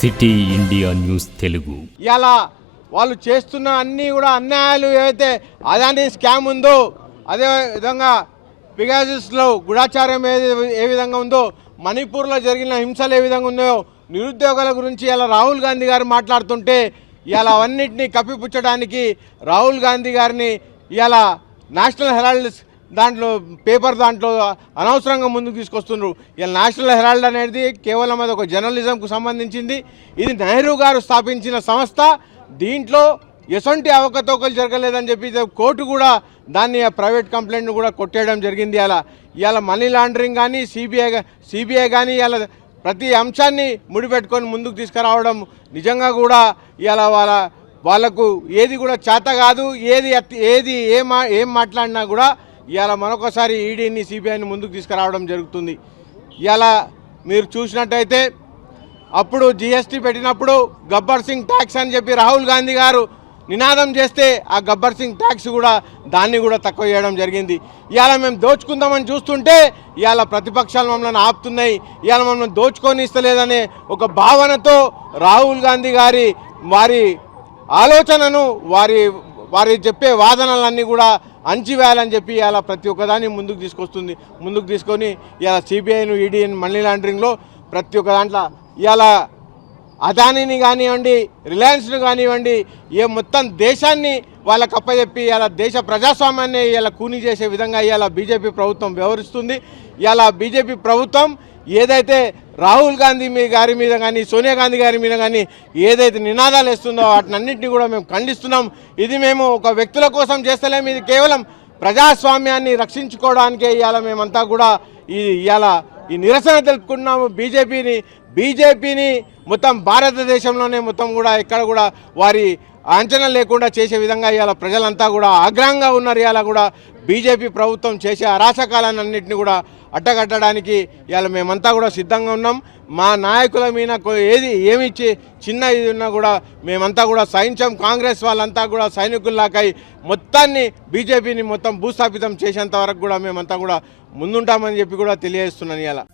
City India news Telugu. ఇలా వాళ్ళు చేస్తున్న అన్నీ కూడా అన్యాయాలు ఏవైతే అదాని స్కామ్ ఉందో, అదే విధంగా పిగాసిస్లో గూఢాచారం ఏ విధంగా ఉందో, మణిపూర్లో జరిగిన హింసలు ఏ విధంగా ఉందో, నిరుద్యోగుల గురించి ఇలా రాహుల్ గాంధీ గారు మాట్లాడుతుంటే ఇలా అవన్నింటినీ కప్పిపుచ్చడానికి రాహుల్ గాంధీ గారిని ఇలా నేషనల్ హెరాల్డ్ దాంట్లో అనవసరంగా ముందుకు తీసుకొస్తున్నారు. ఇలా నేషనల్ హెరాల్డ్ అనేది కేవలం అది ఒక జర్నలిజంకు సంబంధించింది. ఇది నెహ్రూ గారు స్థాపించిన సంస్థ. దీంట్లో ఎసొంటి అవకతవకలు జరగలేదని చెప్పి కోర్టు కూడా దాన్ని ప్రైవేట్ కంప్లైంట్ను కూడా కొట్టేయడం జరిగింది. ఇలా మనీ లాండరింగ్ కానీ సిబిఐ కానీ ఇలా ప్రతి అంశాన్ని ముడిపెట్టుకొని ముందుకు తీసుకురావడం నిజంగా కూడా ఇలా వాళ్ళకు ఏది కూడా చేత కాదు. ఏది ఏం మాట్లాడినా కూడా ఇలా మరొకసారి ఈడీని సిబిఐని ముందుకు తీసుకురావడం జరుగుతుంది. ఇలా మీరు చూసినట్టయితే అప్పుడు జిఎస్టీ పెట్టినప్పుడు గబ్బర్ సింగ్ ట్యాక్స్ అని చెప్పి రాహుల్ గాంధీ గారు నినాదం చేస్తే ఆ గబ్బర్ సింగ్ ట్యాక్స్ కూడా దాన్ని కూడా తక్కువ చేయడం జరిగింది. ఇవాళ మేము దోచుకుందామని చూస్తుంటే ఇవాళ ప్రతిపక్షాలు మమ్మల్ని ఆపుతున్నాయి. ఇవాళ మమ్మల్ని దోచుకొని ఇస్తలేదనే ఒక భావనతో రాహుల్ గాంధీ గారి వారి ఆలోచనను వారి చెప్పే వాదనలన్నీ కూడా అంచివేయాలని చెప్పి ఇలా ప్రతి ఒక్కదాన్ని ముందుకు తీసుకొని ఇలా సిబిఐను ఈడీని మనీ లాండరింగ్లో ప్రతి ఒక్క దాంట్లో ఇలా అదానీని కానివ్వండి, రిలయన్స్ను కానివ్వండి, మొత్తం దేశాన్ని వాళ్ళకి అప్పచెప్పి ఇలా దేశ ప్రజాస్వామ్యాన్ని ఇలా కూని చేసే విధంగా ఇలా బీజేపీ ప్రభుత్వం వ్యవహరిస్తుంది. ఇలా బీజేపీ ప్రభుత్వం ఏదైతే రాహుల్ గాంధీ గారి మీద కానీ, సోనియా గాంధీ గారి మీద కానీ ఏదైతే నినాదాలు వేస్తుందో వాటినన్నింటినీ కూడా మేము ఖండిస్తున్నాం. ఇది మేము ఒక వ్యక్తుల కోసం చేస్తలేము. ఇది కేవలం ప్రజాస్వామ్యాన్ని రక్షించుకోవడానికే ఇవాళ మేమంతా కూడా ఈ నిరసన తెలుపుకుంటున్నాము. బీజేపీని మొత్తం భారతదేశంలోనే మొత్తం కూడా ఎక్కడ కూడా వారి అంచనా లేకుండా చేసే విధంగా ఇవాళ ప్రజలంతా కూడా ఆగ్రహంగా ఉన్నారు. ఇవాళ కూడా బీజేపీ ప్రభుత్వం చేసే అరాచకాలన్నింటినీ కూడా అట్టగట్టడానికి ఇవాళ మేమంతా కూడా సిద్ధంగా ఉన్నాం. మా నాయకుల మీద ఏమి చిన్న ఇది ఉన్నా కూడా మేమంతా కూడా సహించాం. కాంగ్రెస్ వాళ్ళంతా కూడా సైనికుల్లాకై మొత్తాన్ని బీజేపీని మొత్తం భూస్థాపితం చేసేంత వరకు కూడా మేమంతా కూడా ముందుంటామని చెప్పి కూడా తెలియజేస్తున్నాను. ఇలా